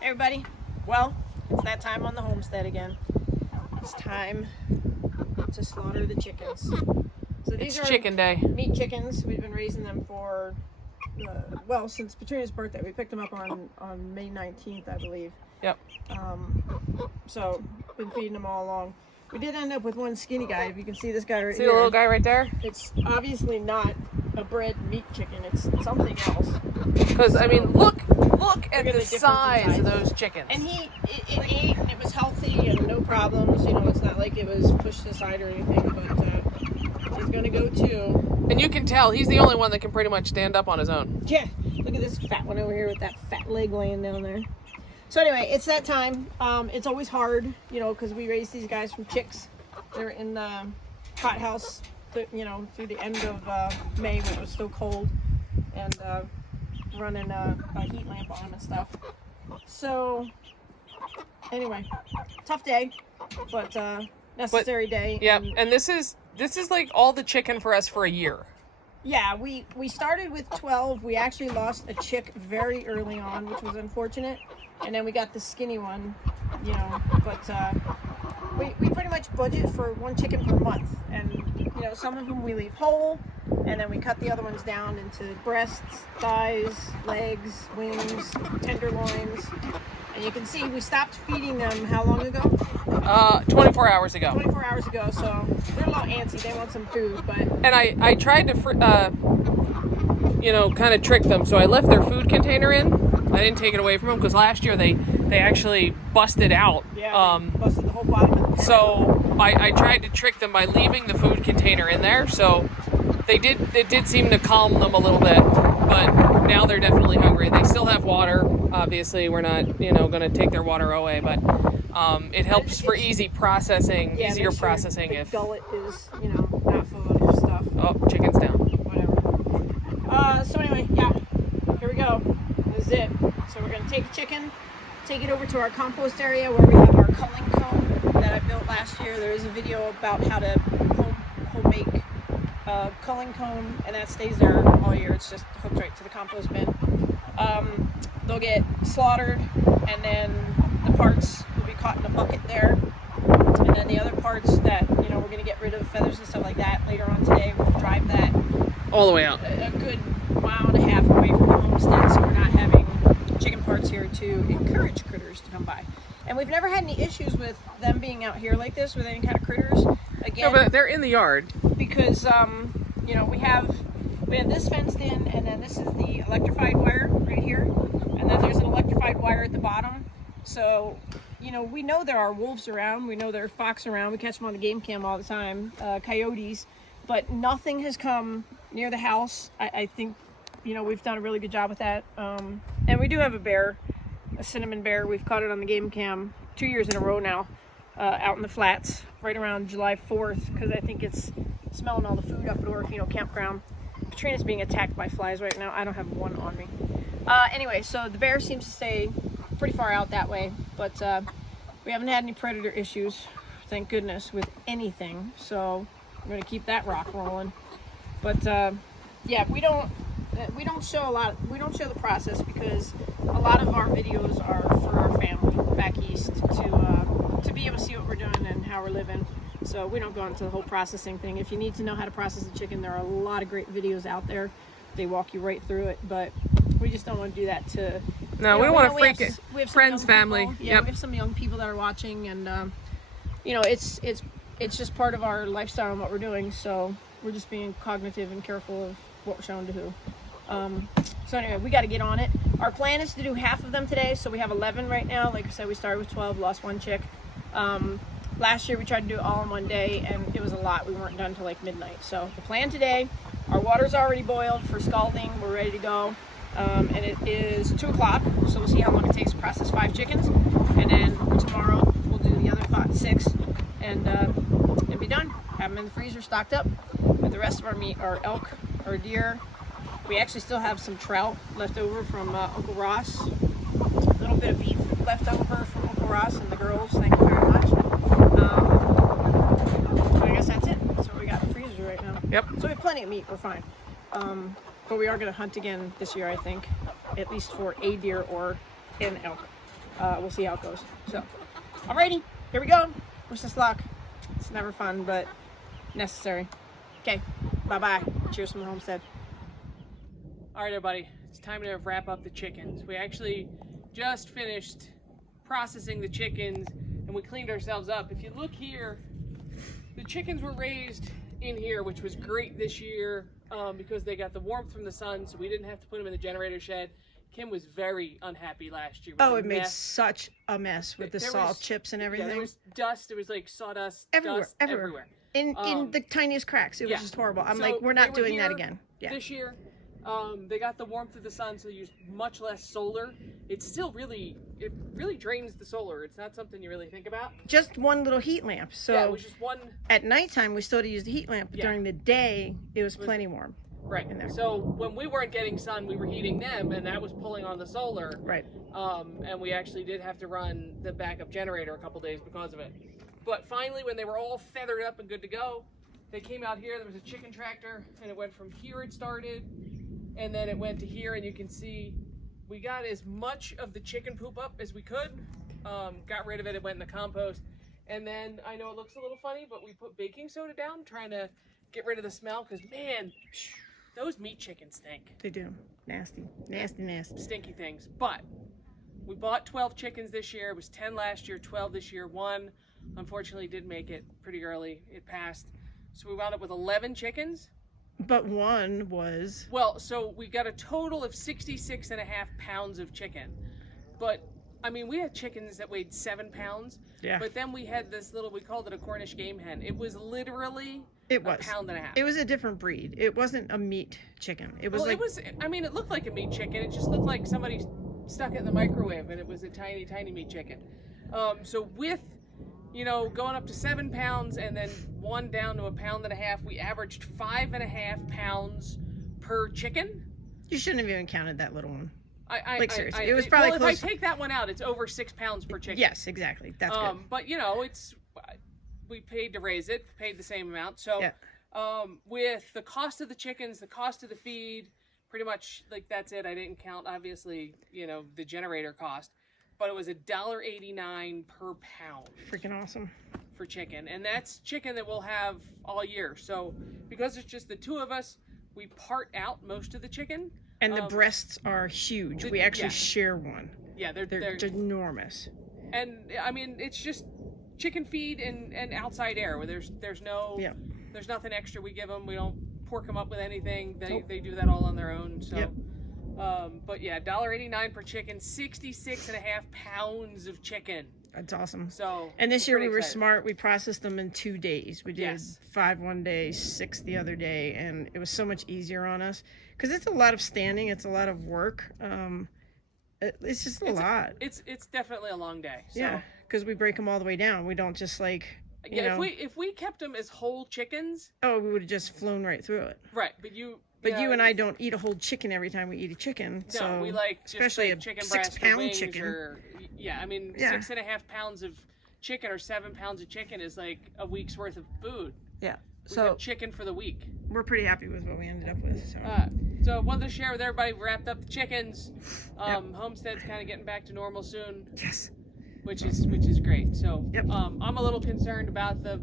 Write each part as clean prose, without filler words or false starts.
Hey everybody, well, it's that time on the homestead again. It's time to slaughter the chickens. So these are chicken day. Meat chickens. We've been raising them for, well, since Patrina's birthday. We picked them up on May 19th, I believe. Yep. So, been feeding them all along. We did end up with one skinny guy. If you can see this guy right See here. the little guy right there? It's obviously not a bred meat chicken. It's something else. Because, I mean, look at the size of sizes. those chickens. And it ate, and it was healthy and no problems. You know, it's not like it was pushed aside or anything, but he's going to go too. And you can tell he's the only one that can pretty much stand up on his own. Yeah, look at this fat one over here with that fat leg laying down there. So anyway, it's that time. It's always hard, you know, because we raise these guys from chicks. They're in the hothouse, you know, through the end of May when it was still cold, and running a heat lamp on them and stuff. So anyway, tough day, but necessary day. Yeah, and this is like all the chicken for us for a year. Yeah, we started with 12. We actually lost a chick very early on, which was unfortunate. And then we got the skinny one, you know, but we pretty much budget for one chicken per month. And, you know, some of them we leave whole, and then we cut the other ones down into breasts, thighs, legs, wings, tenderloins. And you can see we stopped feeding them how long ago? 24 hours ago. 24 hours ago, so they're a little antsy. They want some food, but... And I tried to, you know, kind of trick them. So I left their food container in. I didn't take it away from them because last year they actually busted out. Yeah, busted the whole bottom of the So I tried to trick them by leaving the food container in there. So it did seem to calm them a little bit. But now they're definitely hungry. They still have water. Obviously, we're not, you know, going to take their water away, but it helps for easier processing. Yeah, easier processing the if gullet is, you know, not full of stuff. Oh, chicken's down. Whatever. So anyway, yeah, here we go. This is it. So we're gonna take a chicken, take it over to our compost area where we have our culling cone that I built last year. There is a video about how to home make a culling cone, and that stays there all year. It's just hooked right to the compost bin. They'll get slaughtered, and then the parts will be caught in a bucket there. And then the other parts that, you know, we're going to get rid of feathers and stuff like that later on today. We'll drive that All the way out. a good mile and a half away from the homestead, so we're not having chicken parts here to encourage critters to come by. And we've never had any issues with them being out here like this with any kind of critters. Again, No, but they're in the yard. because you know, we have this fenced in, and then this is the electrified wire right here, and then there's an electrified wire at the bottom. So, you know, we know there are wolves around, we know there are fox around, we catch them on the game cam all the time, coyotes, but nothing has come near the house. I think, you know, we've done a really good job with that. And we do have a bear, a cinnamon bear. We've caught it on the game cam 2 years in a row now, out in the flats, right around July 4th, because I think it's smelling all the food up at Orofino Campground. Patrina's being attacked by flies right now. I don't have one on me. Anyway, so the bear seems to stay pretty far out that way, but we haven't had any predator issues, thank goodness, with anything. So I'm going to keep that rock rolling. But yeah, we don't show a lot. We don't show the process because a lot of our videos are for our family back east to be able to see what we're doing and how we're living. So we don't go into the whole processing thing. If you need to know how to process a chicken, there are a lot of great videos out there. They walk you right through it, but we just don't want to do that to... No, we don't want to freak it. We have some Friends, young family. people. Yeah, Yep. we have some young people that are watching, and you know, it's just part of our lifestyle and what we're doing. So we're just being cognitive and careful of what we're showing to who. So anyway, we got to get on it. Our plan is to do half of them today, so we have 11 right now. Like I said, we started with 12, lost one chick. Last year we tried to do it all in one day, and it was a lot. We weren't done till like midnight. So the plan today, our water's already boiled for scalding. We're ready to go. And it is 2 o'clock, so we'll see how long it takes to process 5 chickens. And then tomorrow we'll do the other 6, and it'll be done. Have them in the freezer stocked up. But the rest of our meat are elk or deer. We actually still have some trout left over from Uncle Ross. A little bit of beef left over from Uncle Ross and the girls. Thank you very much. I guess that's it. That's what we got in the freezer right now. Yep. So we have plenty of meat. We're fine. But we are going to hunt again this year, I think, at least for a deer or an elk. we'll see how it goes. So, alrighty, here we go. Wish us luck. It's never fun, but necessary. Okay, bye-bye. Cheers from the homestead. All right, everybody, it's time to wrap up the chickens. We actually just finished processing the chickens and we cleaned ourselves up. If you look here, the chickens were raised in here, which was great this year because they got the warmth from the sun, so we didn't have to put them in the generator shed. Kim was very unhappy last year. Oh, it made such a mess with the salt chips and everything. Yeah, there was dust. There was like sawdust, everywhere, dust everywhere. In the tiniest cracks. It was just horrible. I'm like, we're not doing that again. Yeah. This year, they got the warmth of the sun, so they used much less solar. It's still really drains the solar. It's not something you really think about. Just one little heat lamp. So yeah, it was just one. At nighttime, we still had to use the heat lamp, but during the day, it was plenty warm. Right. In there. So when we weren't getting sun, we were heating them, and that was pulling on the solar. Right. And we actually did have to run the backup generator a couple days because of it. But finally, when they were all feathered up and good to go, they came out here. There was a chicken tractor, and it went from here. It started, and then it went to here, and you can see we got as much of the chicken poop up as we could. Got rid of it. It went in the compost, and then I know it looks a little funny, but we put baking soda down, trying to get rid of the smell, because man, those meat chickens stink. They do. Nasty. Nasty, nasty. Stinky things. But we bought 12 chickens this year. It was 10 last year, 12 this year. One, unfortunately, did make it pretty early. It passed. So we wound up with 11 chickens. But one was... Well, so we got a total of 66 and a half pounds of chicken. But, I mean, we had chickens that weighed 7 pounds. Yeah. But then we had this little, we called it a Cornish game hen. It was literally... It was. A pound and a half. It was a different breed. It wasn't a meat chicken. It was I mean, it looked like a meat chicken. It just looked like somebody stuck it in the microwave, and it was a tiny, tiny meat chicken. So with, going up to 7 pounds and then one down to a pound and a half, we averaged 5.5 pounds per chicken. You shouldn't have even counted that little one. Seriously, it was probably close. If I take that one out, it's over 6 pounds per chicken. Yes, exactly. That's good. But we paid to raise it, paid the same amount. So, with the cost of the chickens, the cost of the feed, pretty much that's it. I didn't count, obviously, the generator cost, but it was $1.89 per pound. Freaking awesome. For chicken. And that's chicken that we'll have all year. So, because it's just the two of us, we part out most of the chicken. And the breasts are huge. We actually share one. Yeah, they're enormous. And, I mean, it's just chicken feed and outside air where there's nothing extra we give them. We don't pork them up with anything. They do that all on their own. So but yeah, $1.89 per chicken, 66 and a half pounds of chicken. That's awesome. So and this year we were smart. We processed them in 2 days. We did 5 one day, 6 the other day, and it was so much easier on us because it's a lot of standing. It's a lot of work. It's just a lot. It's definitely a long day. So. Yeah, because we break them all the way down. We don't just if we kept them as whole chickens. Oh, we would have just flown right through it. Right, but you and I don't eat a whole chicken every time we eat a chicken. No, so we especially a chicken 6 pound chicken. 6.5 pounds of chicken or 7 pounds of chicken is like a week's worth of food. Yeah. We have chicken for the week. We're pretty happy with what we ended up with. So wanted to share with everybody. We wrapped up the chickens. Homestead's kind of getting back to normal soon. Yes. Which is great. So I'm a little concerned about the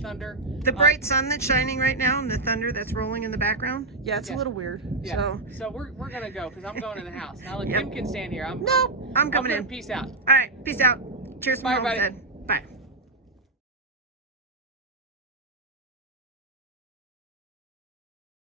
thunder. The bright sun that's shining right now and the thunder that's rolling in the background. Yeah, it's a little weird. Yeah. So we're gonna go because I'm going in the house. Now Kim can stand here. I'm coming in. Peace out. All right, peace out. Cheers from Bye, Homestead. everybody. Bye.